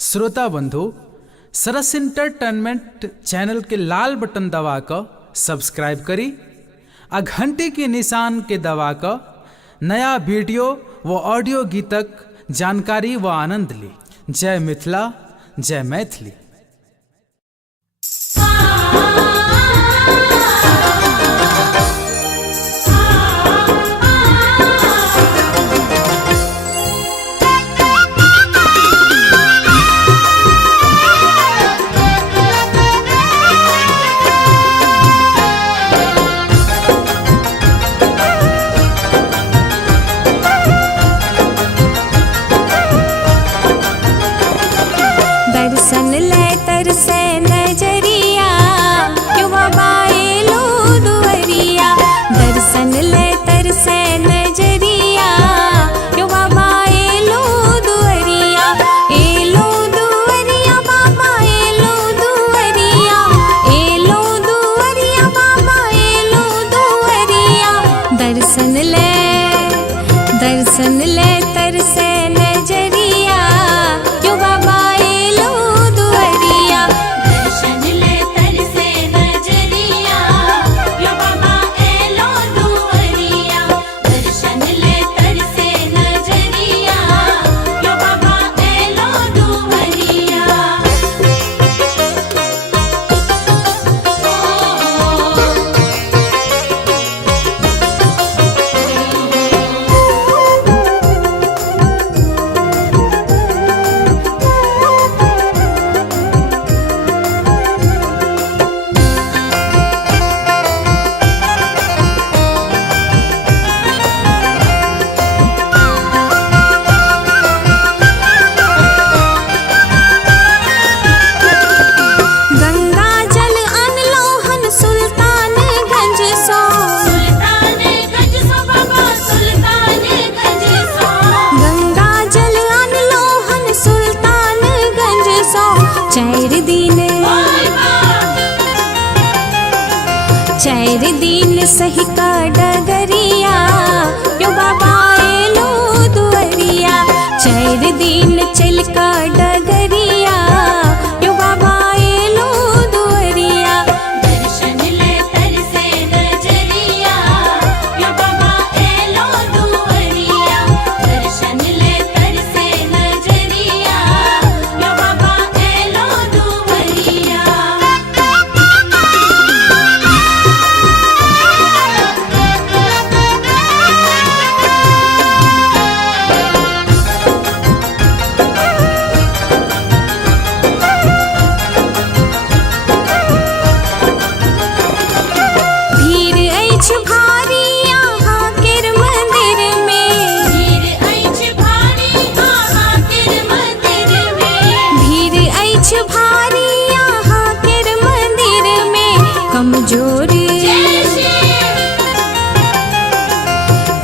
श्रोता बंधु, सरस इंटरटेनमेंट चैनल के लाल बटन दबा कर सब्सक्राइब करी आ घंटी के निशान के दबा कर नया वीडियो व ऑडियो गीतक जानकारी व आनंद ली। जय मिथिला, जय मैथिली। दर्शन ले तरसे नजरिया, क्यों बाबा एलो दुवरिया। दर्शन ले तरसे नजरिया, क्यों बाबा एलो दुवरिया। एलो दुवरिया बाबा एलो दुवरिया, एलो दुवरिया बाबा एलो दुवरिया। दर्शन ले तरसे नजरिया, क्यों बाबा चार दिन सही का डगरिया, क्यों बाबा एलो दुवरिया। चार दिन चल का डगरिया, क्यों बाबा एलो दुवरिया। दर्शन ले तरसे नजरिया, क्यों बाबा एलो दुवरिया। दर्शन ले तरसे नजरिया, क्यों बाबा एलो दुवरिया।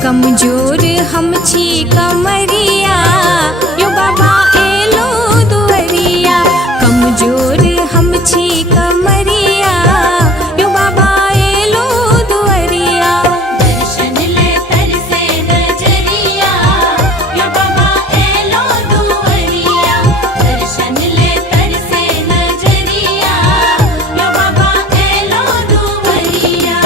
कमजोर हम छी कमरिया, यो बाबा एलो दुवरिया। कमजोर हम छी कमरिया, यो बाबा एलो दुवरिया। दर्शन ले तरसे नजरिया, यो बाबा एलो दुवरिया। दर्शन ले तरसे नजरिया, यो बाबा एलो दुवरिया।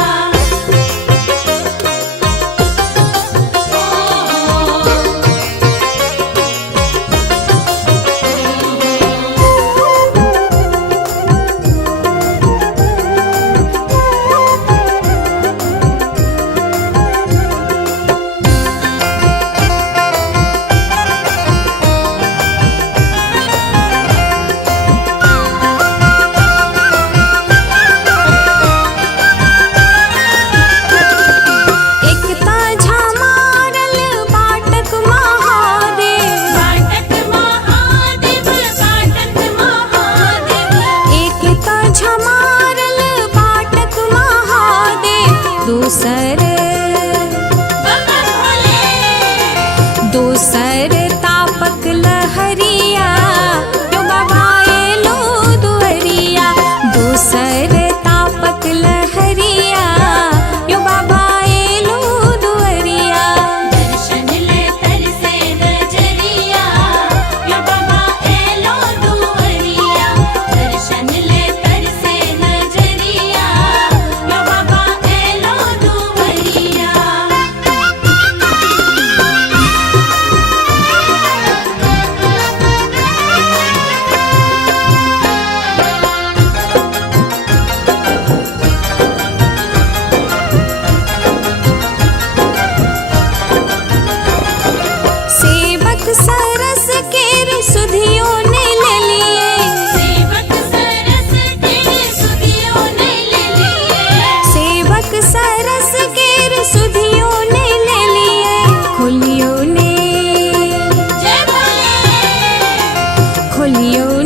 पोलियो